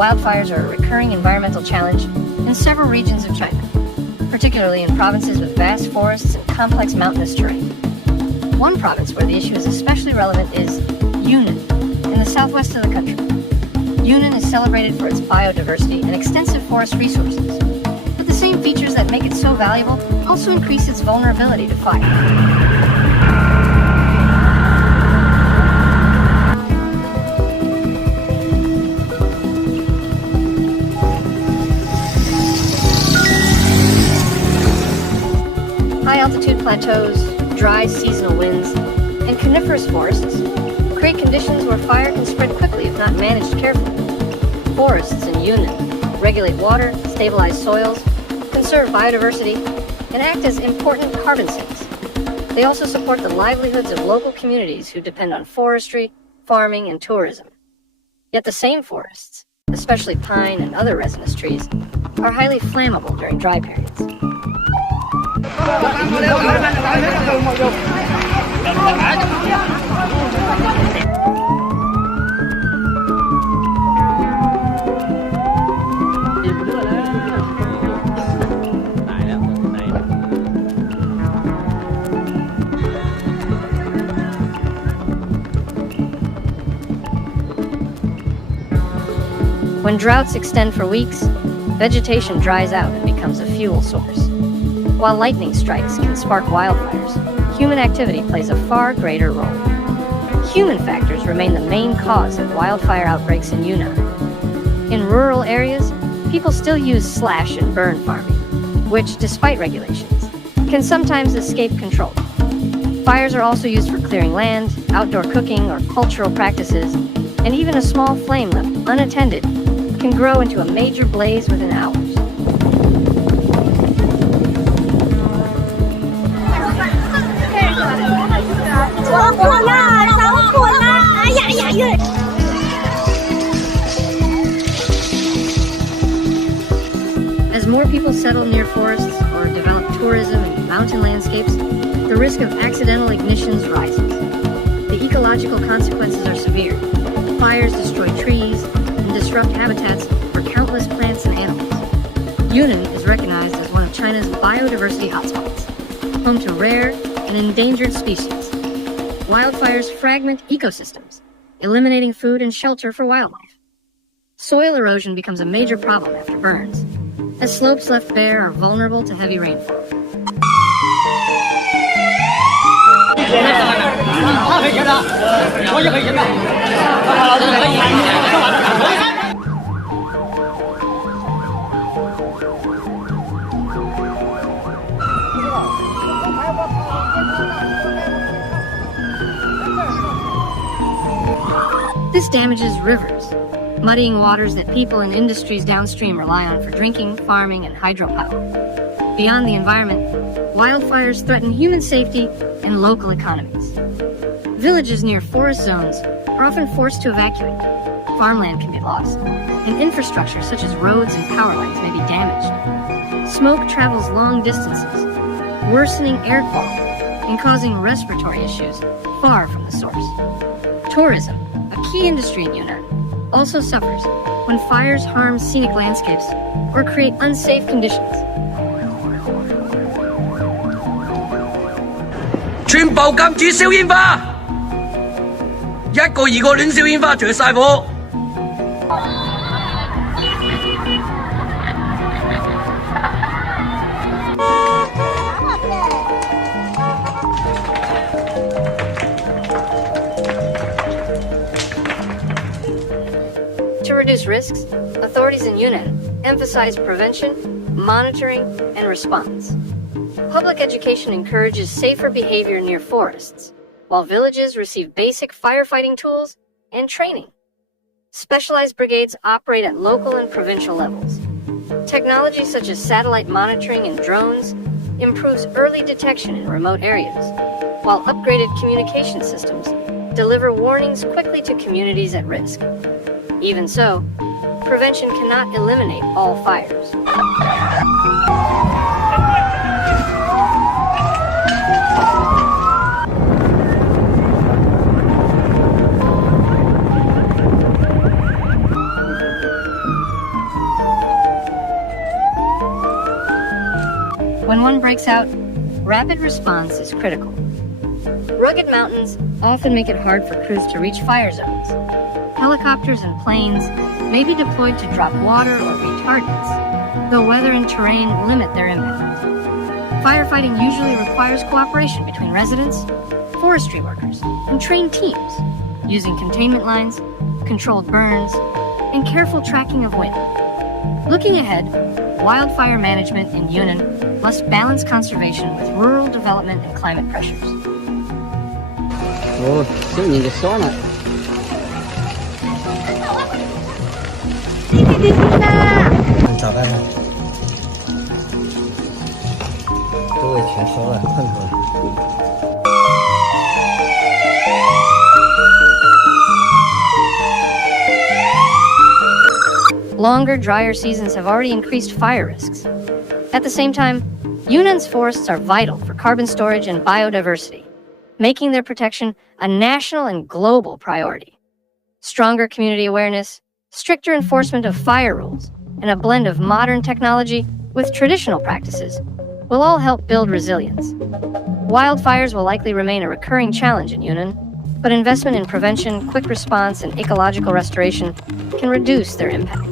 Wildfires are a recurring environmental challenge in several regions of China, particularly in provinces with vast forests and complex mountainous terrain. One province where the issue is especially relevant is Yunnan, in the southwest of the country. Yunnan is celebrated for its biodiversity and extensive forest resources, but the same features that make it so valuable also increase its vulnerability to fire. High-altitude plateaus, dry seasonal winds, and coniferous forests create conditions where fire can spread quickly if not managed carefully. Forests in Yunnan regulate water, stabilize soils, conserve biodiversity, and act as important carbon sinks. They also support the livelihoods of local communities who depend on forestry, farming, and tourism. Yet the same forests, especially pine and other resinous trees, are highly flammable during dry periods. When droughts extend for weeks, vegetation dries out and becomes a fuel source. While lightning strikes can spark wildfires, human activity plays a far greater role. Human factors remain the main cause of wildfire outbreaks in Yunnan. In rural areas, people still use slash and burn farming, which, despite regulations, can sometimes escape control. Fires are also used for clearing land, outdoor cooking, or cultural practices, and even a small flame left unattended can grow into a major blaze within hours. As more people settle near forests or develop tourism and mountain landscapes, the risk of accidental ignitions rises. The ecological consequences are severe. Fires destroy trees and disrupt habitats for countless plants and animals. Yunnan is recognized as one of China's biodiversity hotspots, home to rare and endangered species. Wildfires fragment ecosystems, eliminating food and shelter for wildlife. Soil erosion becomes a major problem after burns, as slopes left bare are vulnerable to heavy rainfall. This damages rivers, muddying waters that people and industries downstream rely on for drinking, farming, and hydropower. Beyond the environment, wildfires threaten human safety and local economies. Villages near forest zones are often forced to evacuate. Farmland can be lost, and infrastructure such as roads and power lines may be damaged. Smoke travels long distances, worsening air quality and causing respiratory issues far from the source. Tourism, a key industry in Yunnan, also suffers when fires harm scenic landscapes or create unsafe conditions. 全部禁止燒煙花，一個二個亂燒煙花，着晒火。To reduce risks, authorities in Yunnan emphasize prevention, monitoring, and response. Public education encourages safer behavior near forests, while villages receive basic firefighting tools and training. Specialized brigades operate at local and provincial levels. Technology such as satellite monitoring and drones improves early detection in remote areas, while upgraded communication systems deliver warnings quickly to communities at risk. Even so, prevention cannot eliminate all fires. breaks out, rapid response is critical. Rugged mountains often make it hard for crews to reach fire zones. Helicopters and planes may be deployed to drop water or retardants, though weather and terrain limit their impact. Firefighting usually requires cooperation between residents, forestry workers, and trained teams, using containment lines, controlled burns, and careful tracking of wind. Looking ahead, wildfire management in Yunnan must balance conservation with rural development and climate pressures. 哦，就你给烧了。咋办呀？都给全烧了，困死了。 Longer, drier seasons have already increased fire risks. At the same time, Yunnan's forests are vital for carbon storage and biodiversity, making their protection a national and global priority. Stronger community awareness, stricter enforcement of fire rules, and a blend of modern technology with traditional practices will all help build resilience. Wildfires will likely remain a recurring challenge in Yunnan, but investment in prevention, quick response, and ecological restoration can reduce their impact.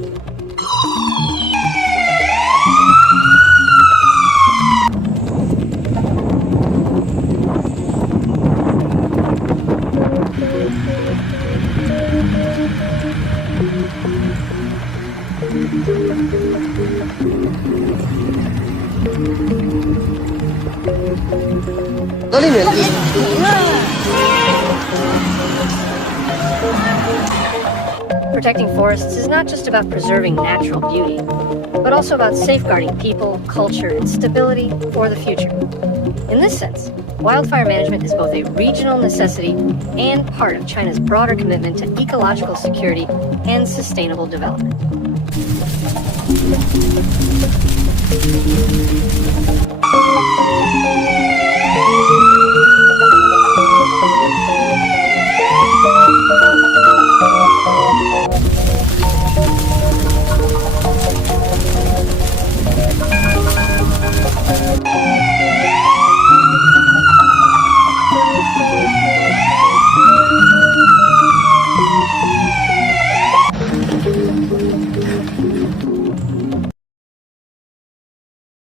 Protecting forests is not just about preserving natural beauty, but also about safeguarding people, culture, and stability for the future. In this sense, wildfire management is both a regional necessity and part of China's broader commitment to ecological security and sustainable development.